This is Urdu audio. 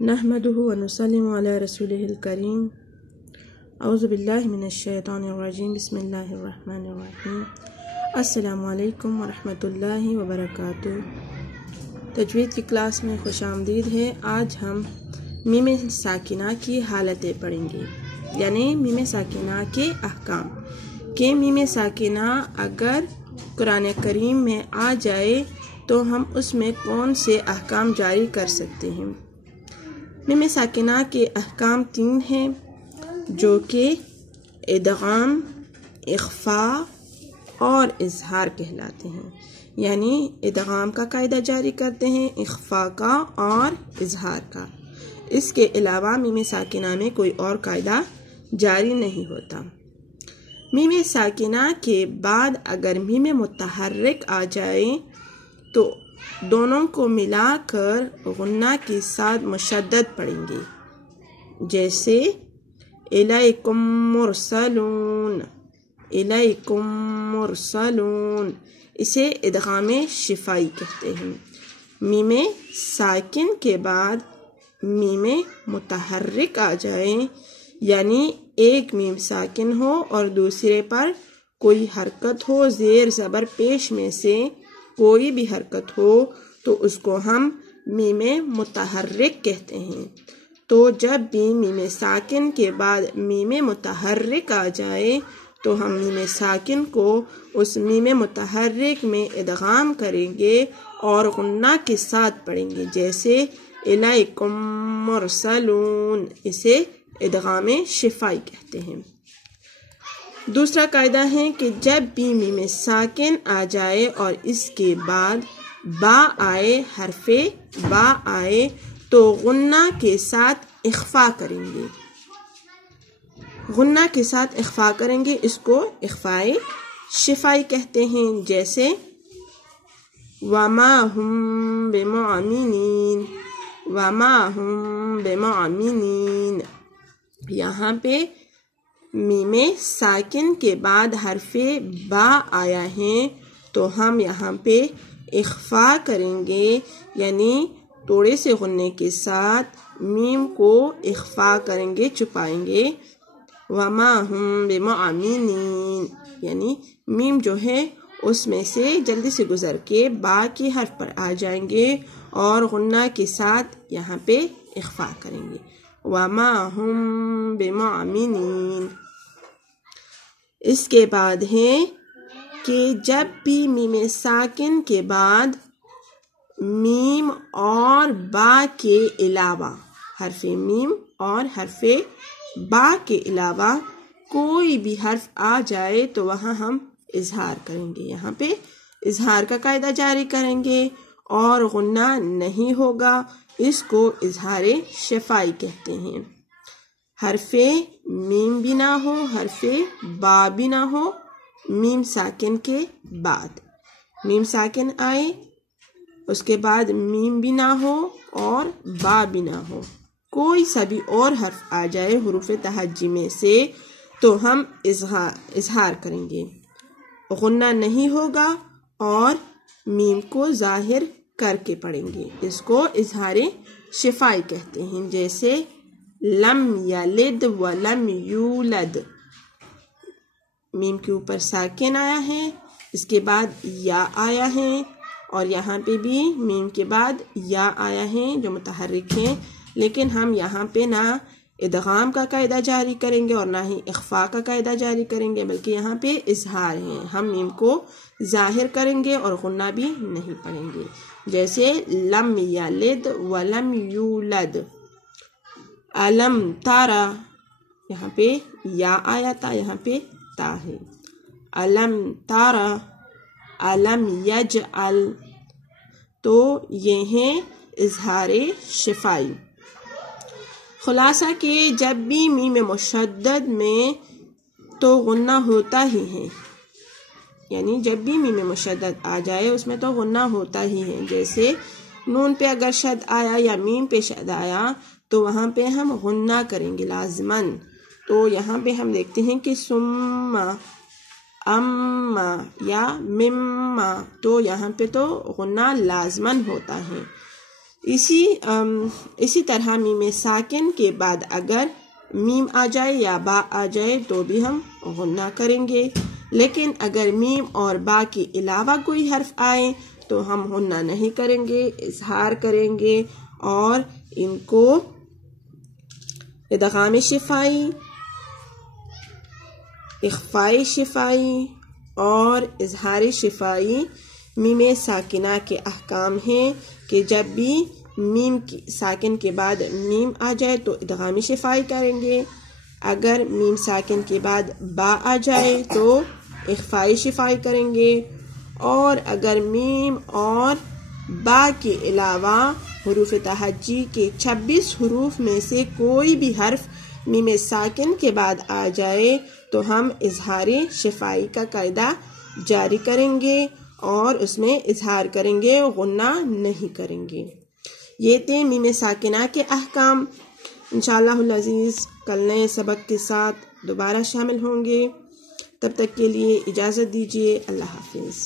نحمده ونسلم علی رسوله الکریم اعوذ باللہ من الشیطان الرجیم بسم اللہ الرحمن الرحیم السلام علیکم ورحمۃ اللہ وبرکاتہ۔ تجوید کی کلاس میں خوش آمدید ہے۔ آج ہم میم ساکنہ کی حالتیں پڑھیں گے، یعنی میم ساکنہ کے احکام کہ میم ساکنہ اگر قرآن کریم میں آ جائے تو ہم اس میں کون سے احکام جاری کر سکتے ہیں۔ میم ساکنہ کے احکام 3 ہیں جو کہ ادغام، اخفاء اور اظہار کہلاتے ہیں، یعنی ادغام کا قاعدہ جاری کرتے ہیں، اخفاء کا اور اظہار کا۔ اس کے علاوہ میم ساکنہ میں کوئی اور قاعدہ جاری نہیں ہوتا۔ میم ساکنہ کے بعد اگر میم متحرک آ جائے تو دونوں کو ملا کر غنہ کے ساتھ مشدد پڑھیں گے، جیسے الیکم مرسلون، الیکم مرسلون، اسے ادغام شفائی کہتے ہیں۔ میم ساکن کے بعد میم متحرک آ جائے، یعنی ایک میم ساکن ہو اور دوسرے پر کوئی حرکت ہو، زیر زبر پیش میں سے کوئی بھی حرکت ہو تو اس کو ہم میم متحرک کہتے ہیں۔ تو جب بھی میم ساکن کے بعد میم متحرک آ جائے تو ہم میم ساکن کو اس میم متحرک میں ادغام کریں گے اور غنہ کے ساتھ پڑھیں گے، جیسے الیکم مرسلون، اسے ادغام شفائی کہتے ہیں۔ دوسرا قاعدہ ہے کہ جب بھی میم ساکن آ جائے اور اس کے بعد با آئے، حرف با آئے، تو غنہ کے ساتھ اخفاء کریں گے، غنہ کے ساتھ اخفاء کریں گے، اس کو اخفاء شفائی کہتے ہیں، جیسے وما ہم بمعمنین، وما ہم بمعمنین۔ یہاں پہ میم ساکن کے بعد حرف با آیا ہے تو ہم یہاں پہ اخفاء کریں گے، یعنی توڑے سے غنے کے ساتھ میم کو اخفاء کریں گے، چھپائیں گے۔ وما ہم بمعمنین، یعنی میم جو ہے اس میں سے جلدی سے گزر کے با کی حرف پر آ جائیں گے اور غنہ کے ساتھ یہاں پہ اخفاء کریں گے، وما ہم بمعمنین۔ اس کے بعد ہے کہ جب بھی میم ساکن کے بعد میم اور با کے علاوہ، حرف میم اور حرف با کے علاوہ کوئی بھی حرف آ جائے تو وہاں ہم اظہار کریں گے، یہاں پہ اظہار کا قاعدہ جاری کریں گے اور غنہ نہیں ہوگا، اس کو اظہار شفائی کہتے ہیں۔ حرف میم بھی نہ ہو، حرف با بھی نہ ہو، میم ساکن کے بعد میم ساکن آئے، اس کے بعد میم بھی نہ ہو اور با بھی نہ ہو، کوئی سا بھی اور حرف آ جائے حروف تہجی میں سے تو ہم اظہار کریں گے، غنہ نہیں ہوگا اور میم کو ظاہر کر کے پڑھیں گے، اس کو اظہار شفائی کہتے ہیں، جیسے لم یلد ولم یولد، میم کے اوپر ساکن آیا ہے، اس کے بعد یا آیا ہے اور یہاں پہ بھی میم کے بعد یا آیا ہے جو متحرک ہیں، لیکن ہم یہاں پہ نہ ادغام کا قاعدہ جاری کریں گے اور نہ ہی اخفاء کا قاعدہ جاری کریں گے، بلکہ یہاں پہ اظہار ہے، ہم میم کو ظاہر کریں گے اور غنہ بھی نہیں پڑھیں گے، جیسے لم یلد ولم یولد۔ علم تارا، یہاں پہ یا آیا تھا، یہاں پہ تا ہے، علم تارا، علم یجعل، تو یہ ہیں اظہار شفائی۔ خلاصہ کہ جب بھی میم مشدد میں تو غنہ ہوتا ہی ہے، یعنی جب بھی میم مشدد آ جائے اس میں تو غنہ ہوتا ہی ہے، جیسے نون پہ اگر شد آیا یا میم پہ شد آیا تو وہاں پہ ہم غنہ کریں گے لازماً۔ تو یہاں پہ ہم دیکھتے ہیں کہ ثم، ام یا مم، تو یہاں پہ تو غنہ لازماً ہوتا ہے۔ اسی طرح میم ساکن کے بعد اگر میم آ جائے یا با آ جائے تو بھی ہم غنہ کریں گے، لیکن اگر میم اور با کے علاوہ کوئی حرف آئے تو ہم غنہ نہیں کریں گے، اظہار کریں گے اور ان کو ادغام شفائی، اخفاء شفائی اور اظہار شفائی میم ساکنہ کے احکام ہیں کہ جب بھی میم ساکن کے بعد میم آ جائے تو ادغام شفائی کریں گے، اگر میم ساکن کے بعد با آ جائے تو اخفاء شفائی کریں گے، اور اگر میم اور با کے علاوہ حروف تہجی کے 26 حروف میں سے کوئی بھی حرف میم ساکن کے بعد آ جائے تو ہم اظہار شفائی کا قاعدہ جاری کریں گے اور اس میں اظہار کریں گے، غنہ نہیں کریں گے۔ یہ تھے میم ساکنہ کے احکام۔ انشاءاللہ العزیز کل نئے سبق کے ساتھ دوبارہ شامل ہوں گے، تب تک کے لیے اجازت دیجیے، اللہ حافظ۔